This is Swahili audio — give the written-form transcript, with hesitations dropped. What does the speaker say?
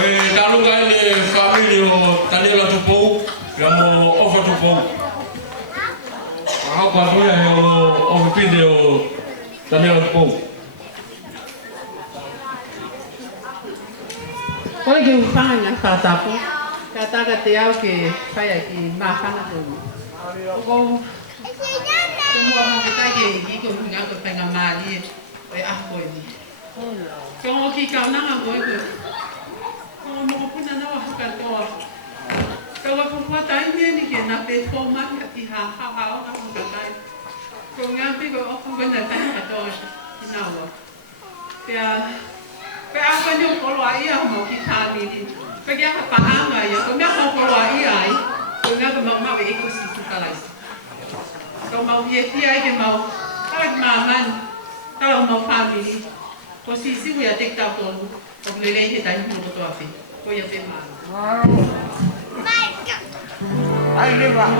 Kalau kau ni family tadi lah tu pau, yang offer tu pau. Aku baru yang offer video tadi lah tu pau. Kau lagi ufang yang kata apa? Kata kata aku ke saya ke makan apa? Kau semua orang kita ke ikut dengan kepengen mali, aku ini. Kau kau nak aku itu. Kau mau pun nak aku kata. Kau buat tanya ni ke nak performa ke ha aku kata. Kau ngambil kau nak tanya kata inawa. Kaya apa ni kalau ayah mau kita ni, kaya apa paham ayah, kau nak kalau ayah, kau nak mau ikut situ kalai. Kau mau dia ke mau, kalau maman, kalau mau family, posisi kau ya tak tahu, kau boleh lihat tadi mau tu apa, kau ya tak mahu. Wow. Baik. Ayo, Pak.